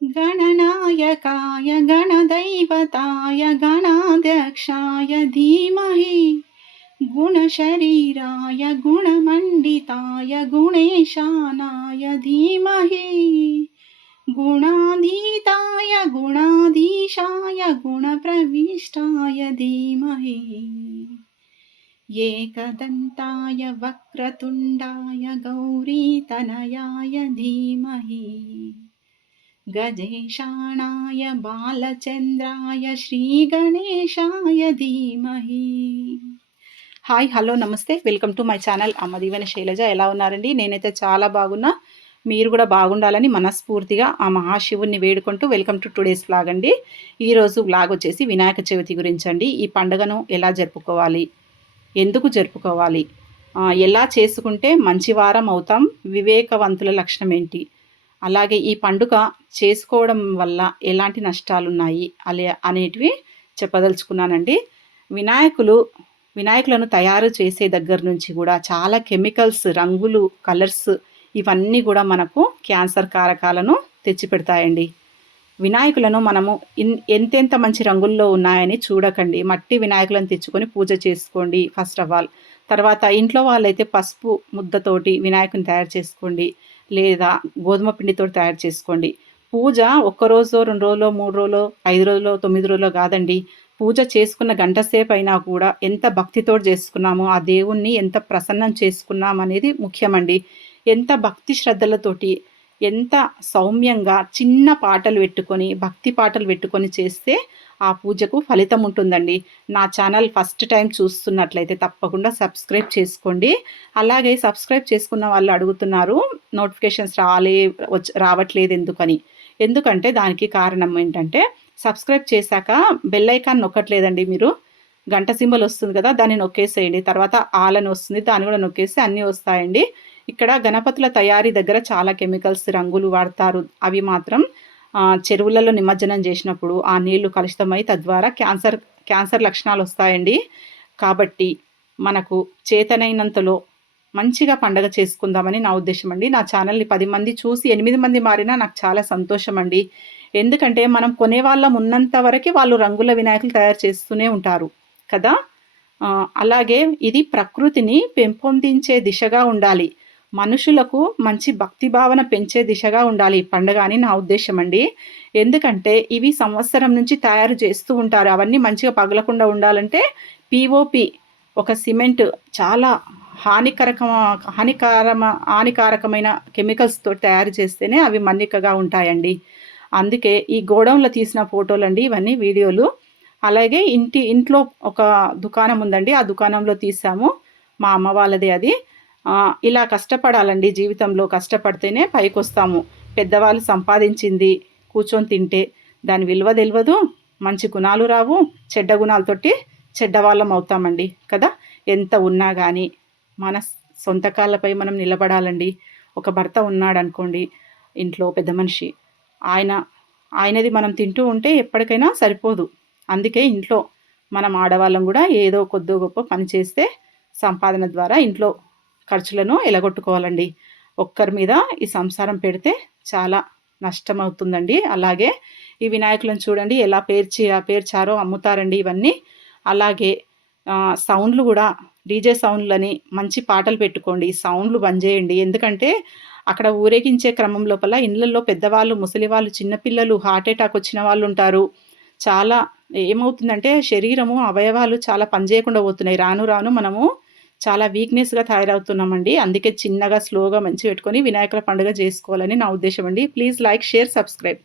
गणनायकाय गणदैवताय गणाध्यक्षाय धीमहि गुणशरीराय गुणमण्डिताय गुणेशानाय धीमहि गुणाधीताय गुणाधीशाय गुणप्रविष्टाय धीमहि एकदन्ताय वक्रतुण्डाय गौरीतनयाय धीमहि गजेशाणाय బాలచంద్రాయ శ్రీగణేశాయ ధీమహి. హాయ్ హలో నమస్తే, వెల్కమ్ టు మై ఛానల్ అమ్మ దీవెన శైలజ. ఎలా ఉన్నారండి? నేనైతే చాలా బాగున్నా. మీరు కూడా బాగుండాలని మనస్ఫూర్తిగా ఆ మహాశివుణ్ణి వేడుకుంటూ వెల్కమ్ టు టుడేస్ వ్లాగ్ అండి. ఈరోజు వ్లాగ్ వచ్చేసి వినాయక చవితి గురించి అండి. ఈ పండుగను ఎలా జరుపుకోవాలి, ఎందుకు జరుపుకోవాలి, ఎలా చేసుకుంటే మంచి వారం అవుతాం, వివేకవంతుల లక్షణం ఏంటి, అలాగే ఈ పండుగ చేసుకోవడం వల్ల ఎలాంటి నష్టాలున్నాయి అనేటివి చెప్పదలుచుకున్నానండి. వినాయకులను తయారు చేసే దగ్గర నుంచి కూడా చాలా కెమికల్స్, రంగులు, కలర్స్ ఇవన్నీ కూడా మనకు క్యాన్సర్ కారకాలను తెచ్చిపెడతాయండి. వినాయకులను మనము ఎంతెంత మంచి రంగుల్లో ఉన్నాయని చూడకండి. మట్టి వినాయకులను తెచ్చుకొని పూజ చేసుకోండి ఫస్ట్ ఆఫ్ ఆల్. తర్వాత ఇంట్లో వాళ్ళైతే పసుపు ముద్దతోటి వినాయకుని తయారు చేసుకోండి, లేదా గోధుమ పిండితో తయారు చేసుకోండి. పూజ ఒక్కరోజు, 2 రోజులో, 3 రోజులో, 5 రోజులో, 9 రోజులో కాదండి. పూజ చేసుకున్న గంట సేపు అయినా కూడా ఎంత భక్తితో చేసుకున్నామో, ఆ దేవుణ్ణి ఎంత ప్రసన్నం చేసుకున్నాం అనేది ముఖ్యమండి. ఎంత భక్తి శ్రద్ధలతోటి, ఎంత సౌమ్యంగా చిన్న పాటలు పెట్టుకొని, భక్తి పాటలు పెట్టుకొని చేస్తే ఆ పూజకు ఫలితం ఉంటుందండి. నా ఛానల్ ఫస్ట్ టైం చూస్తున్నట్లయితే తప్పకుండా సబ్స్క్రైబ్ చేసుకోండి. అలాగే సబ్స్క్రైబ్ చేసుకున్న వాళ్ళు అడుగుతున్నారు నోటిఫికేషన్స్ రావట్లేదు ఎందుకని. ఎందుకంటే దానికి కారణం ఏంటంటే, సబ్స్క్రైబ్ చేశాక బెల్ ఐకాన్ నొక్కట్లేదండి మీరు. గంట సింబల్ వస్తుంది కదా, దాన్ని నొక్కేసేయండి. తర్వాత ఆల్ అని వస్తుంది, దాన్ని కూడా నొక్కేస్తే అన్నీ వస్తాయండి. ఇక్కడ గణపతుల తయారీ దగ్గర చాలా కెమికల్స్, రంగులు వాడతారు. అవి మాత్రం చెరువులలో నిమజ్జనం చేసినప్పుడు ఆ నీళ్లు కలుషితమై తద్వారా క్యాన్సర్ లక్షణాలు వస్తాయండి. కాబట్టి మనకు చేతనైనంతలో మంచిగా పండగ చేసుకుందామని నా ఉద్దేశం అండి. నా ఛానల్ని 10 మంది చూసి 8 మంది మారినా నాకు చాలా సంతోషం అండి. ఎందుకంటే మనం కొనేవాళ్ళం ఉన్నంత వరకు వాళ్ళు రంగుల వినాయకులు తయారు చేస్తూనే ఉంటారు కదా. అలాగే ఇది ప్రకృతిని పెంపొందించే దిశగా ఉండాలి, మనుషులకు మంచి భక్తి భావన పెంచే దిశగా ఉండాలి ఈ పండుగ అని నా ఉద్దేశం అండి. ఎందుకంటే ఇవి సంవత్సరం నుంచి తయారు చేస్తూ ఉంటారు. అవన్నీ మంచిగా పగలకుండా ఉండాలంటే పిఓపి, ఒక సిమెంట్, చాలా హానికారకమైన కెమికల్స్తో తయారు చేస్తేనే అవి మన్నికగా ఉంటాయండి. అందుకే ఈ గోడౌన్లో తీసిన ఫోటోలు అండి ఇవన్నీ, వీడియోలు. అలాగే ఇంట్లో ఒక దుకాణం ఉందండి, ఆ దుకాణంలో తీసాము, మా అమ్మ వాళ్ళదే అది. ఇలా కష్టపడాలండి జీవితంలో, కష్టపడితేనే పైకి వస్తాము. పెద్దవాళ్ళు సంపాదించింది కూర్చొని తింటే దాని విలువ తెలియదు, మంచి గుణాలు రావు, చెడ్డ గుణాలతోటి చెడ్డవాళ్ళం అవుతామండి కదా. ఎంత ఉన్నా కానీ మన సొంత కాళ్ళపై మనం నిలబడాలండి. ఒక భర్త ఉన్నాడు అనుకోండి ఇంట్లో, పెద్ద మనిషి, ఆయనది మనం తింటూ ఉంటే ఎప్పటికైనా సరిపోదు. అందుకే ఇంట్లో మనం ఆడవాళ్ళం కూడా ఏదో కొద్దో గొప్ప పని చేస్తే సంపాదన ద్వారా ఇంట్లో ఖర్చులను ఎలగొట్టుకోవాలండి. ఒక్కరి మీద ఈ సంసారం పెడితే చాలా నష్టం అవుతుందండి. అలాగే ఈ వినాయకులను చూడండి ఎలా పేర్చారో, అమ్ముతారండి ఇవన్నీ. అలాగే సౌండ్లు కూడా డీజే సౌండ్లని మంచి పాటలు పెట్టుకోండి, సౌండ్లు బంద్ చేయండి. ఎందుకంటే అక్కడ ఊరేగించే క్రమం లోపల ఇళ్ళల్లో పెద్దవాళ్ళు, ముసలి వాళ్ళు, చిన్నపిల్లలు, హార్ట్ అటాక్ వచ్చిన వాళ్ళు ఉంటారు. చాలా ఏమవుతుందంటే శరీరము, అవయవాలు చాలా పనిచేయకుండా పోతున్నాయి. రాను రాను మనము చాలా వీక్నెస్గా తయారవుతున్నామండి. అందుకే చిన్నగా స్లోగా మంచి పెట్టుకొని వినాయకుల పండుగ చేసుకోవాలని నా ఉద్దేశం అండి. Please like, share, subscribe.